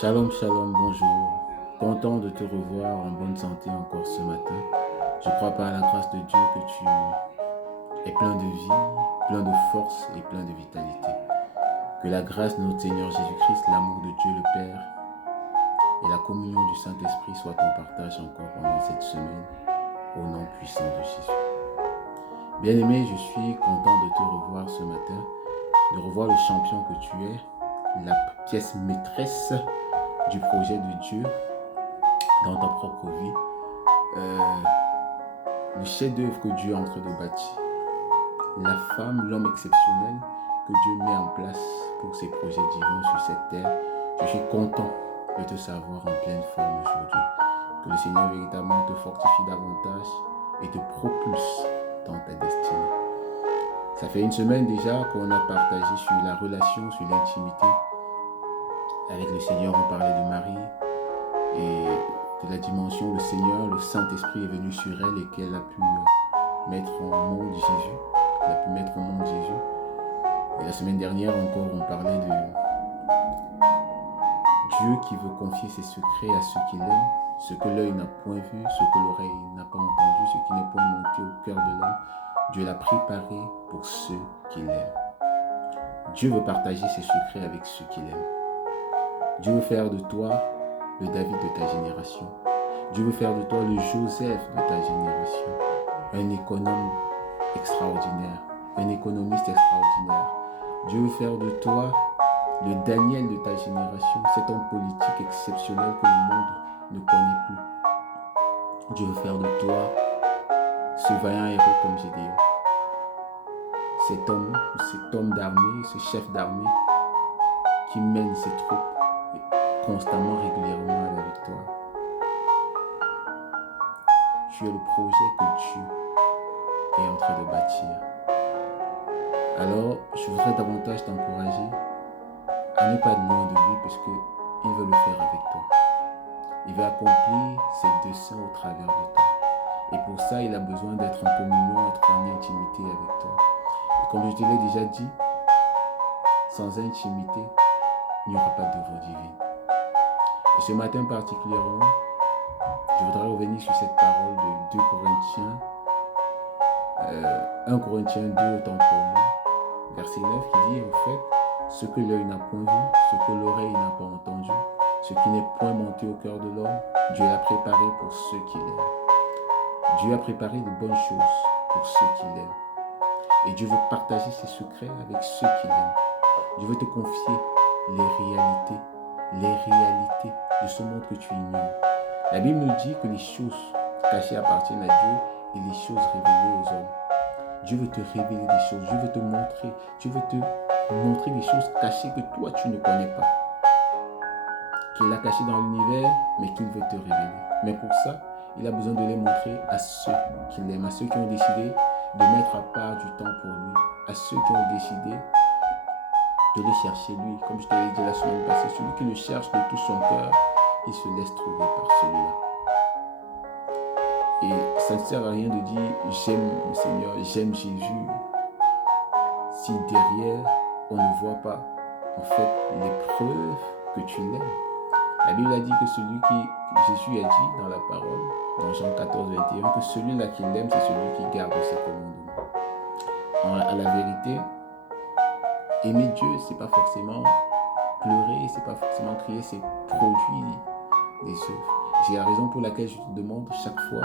Shalom, shalom, bonjour. Content de te revoir en bonne santé encore ce matin. Je crois par la grâce de Dieu que tu es plein de vie, plein de force et plein de vitalité. Que la grâce de notre Seigneur Jésus-Christ, l'amour de Dieu le Père et la communion du Saint-Esprit soient ton partage encore pendant cette semaine, au nom puissant de Jésus. Bien-aimé, je suis content de te revoir ce matin, de revoir le champion que tu es, la pièce maîtresse du projet de Dieu dans ta propre vie, le chef-d'œuvre que Dieu est en train de bâtir, la femme, l'homme exceptionnel que Dieu met en place pour ses projets divins sur cette terre. Je suis content de te savoir en pleine forme aujourd'hui. Que le Seigneur véritablement te fortifie davantage et te propulse dans ta destinée. Ça fait une semaine déjà qu'on a partagé sur la relation, sur l'intimité. Avec le Seigneur, on parlait de Marie et de la dimension, le Seigneur, le Saint-Esprit est venu sur elle et qu'elle a pu mettre au monde Jésus. Elle a pu mettre au monde Jésus. Et la semaine dernière encore, on parlait de Dieu qui veut confier ses secrets à ceux qu'il aime, ce que l'œil n'a point vu, ce que l'oreille n'a pas entendu, ce qui n'est point monté au cœur de l'homme. Dieu l'a préparé pour ceux qu'il aime. Dieu veut partager ses secrets avec ceux qu'il aime. Dieu veut faire de toi le David de ta génération. Dieu veut faire de toi le Joseph de ta génération. Un économe extraordinaire, un économiste extraordinaire. Dieu veut faire de toi le Daniel de ta génération, cet homme politique exceptionnel que le monde ne connaît plus. Dieu veut faire de toi ce vaillant héros comme Gédéon. Cet homme d'armée, ce chef d'armée qui mène ses troupes constamment, régulièrement à la victoire. Tu es le projet que Dieu est en train de bâtir. Alors, je voudrais davantage t'encourager à ne pas être loin de lui parce qu'il veut le faire avec toi. Il veut accomplir ses desseins au travers de toi. Et pour ça, il a besoin d'être en communion, d'être en intimité avec toi. Et comme je te l'ai déjà dit, sans intimité, il n'y aura pas d'œuvre divine. Et ce matin particulièrement, je voudrais revenir sur cette parole de 2 Corinthiens, 1 Corinthiens 2, autant pour moi, verset 9, qui dit en fait, ce que l'œil n'a point vu, ce que l'oreille n'a pas entendu, ce qui n'est point monté au cœur de l'homme, Dieu l'a préparé pour ceux qui l'aiment. Dieu a préparé de bonnes choses pour ceux qui l'aiment. Et Dieu veut partager ses secrets avec ceux qui l'aiment. Dieu veut te confier les réalités de ce monde que tu ignores. La Bible nous dit que les choses cachées appartiennent à Dieu et les choses révélées aux hommes. Dieu veut te révéler des choses, Dieu veut te montrer, Dieu veut te montrer des choses cachées que toi tu ne connais pas. Qu'il a cachées dans l'univers, mais qu'il veut te révéler. Mais pour ça, il a besoin de les montrer à ceux qu'il aime, à ceux qui ont décidé de mettre à part du temps pour lui, à ceux qui ont décidé de le chercher lui. Comme je te l'ai dit la semaine passée, celui qui le cherche de tout son cœur, il se laisse trouver par celui-là. Et ça ne sert à rien de dire j'aime le Seigneur, j'aime Jésus, si derrière on ne voit pas en fait les preuves que tu l'aimes. La Bible a dit que Jésus a dit dans la parole, dans Jean 14, 21, que celui-là qui l'aime, c'est celui qui garde ses commandements. À la vérité, aimer Dieu, c'est pas forcément pleurer, c'est pas forcément crier, c'est produire des œuvres. C'est la raison pour laquelle je te demande chaque fois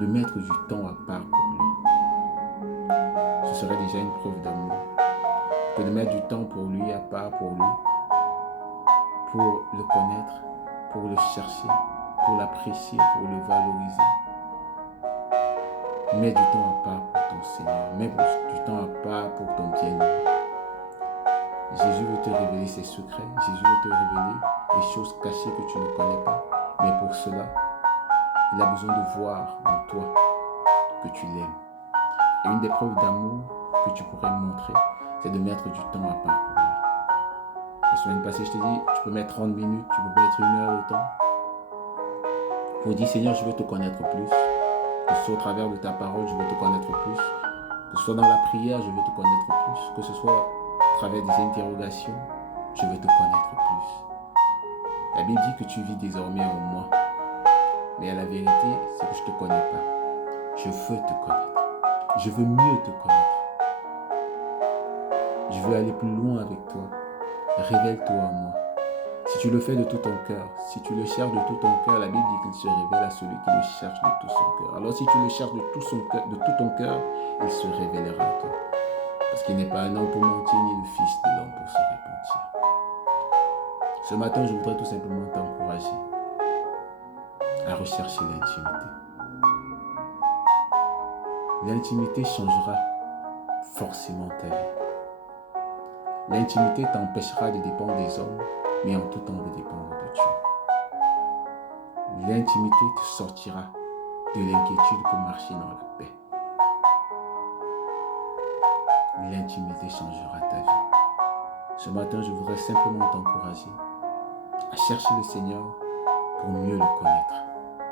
de mettre du temps à part pour lui. Ce serait déjà une preuve d'amour. Que de mettre du temps pour lui, à part pour lui, pour le connaître, pour le chercher, pour l'apprécier, pour le valoriser. Mets du temps à part pour ton Seigneur. Mets du temps à part pour ton bien-aimé. Jésus veut te révéler ses secrets. Jésus veut te révéler des choses cachées que tu ne connais pas. Mais pour cela, il a besoin de voir en toi que tu l'aimes. Et une des preuves d'amour que tu pourrais montrer, c'est de mettre du temps à part pour lui. La semaine passée, je t'ai dit, tu peux mettre 30 minutes, tu peux mettre 1 heure de temps. Pour dire, Seigneur, je veux te connaître plus. Que ce soit au travers de ta parole, je veux te connaître plus. Que ce soit dans la prière, je veux te connaître plus. Que ce soit à travers des interrogations, je veux te connaître plus. La Bible dit que tu vis désormais en moi. Mais à la vérité, c'est que je ne te connais pas. Je veux te connaître. Je veux mieux te connaître. Je veux aller plus loin avec toi. Révèle-toi à moi. Si tu le fais de tout ton cœur, si tu le cherches de tout ton cœur, la Bible dit qu'il se révèle à celui qui le cherche de tout son cœur. Alors si tu le cherches de tout ton cœur, il se révélera à toi. Parce qu'il n'est pas un homme pour mentir, ni le fils de l'homme pour se repentir. Ce matin, je voudrais tout simplement t'encourager à rechercher l'intimité. L'intimité changera forcément ta vie. L'intimité t'empêchera de dépendre des hommes, mais en tout temps de dépendre de Dieu. L'intimité te sortira de l'inquiétude pour marcher dans la paix. L'intimité changera ta vie. Ce matin, je voudrais simplement t'encourager à chercher le Seigneur pour mieux le connaître.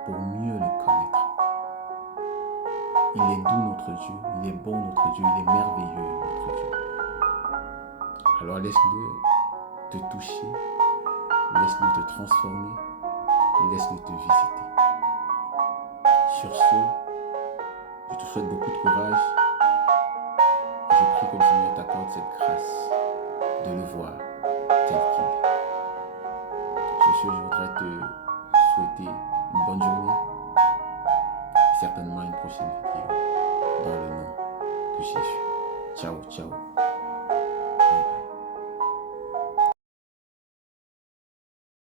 Pour mieux le connaître. Il est doux notre Dieu, il est bon notre Dieu, il est merveilleux notre Dieu. Alors laisse-le te toucher, laisse-le te transformer, et laisse-le te visiter. Sur ce, je te souhaite beaucoup de courage. Je prie que le Seigneur t'accorde cette grâce de le voir tel qu'il est. Sur ce, je voudrais te souhaiter une bonne journée et certainement une prochaine vidéo dans le nom de Jésus. Ciao, ciao.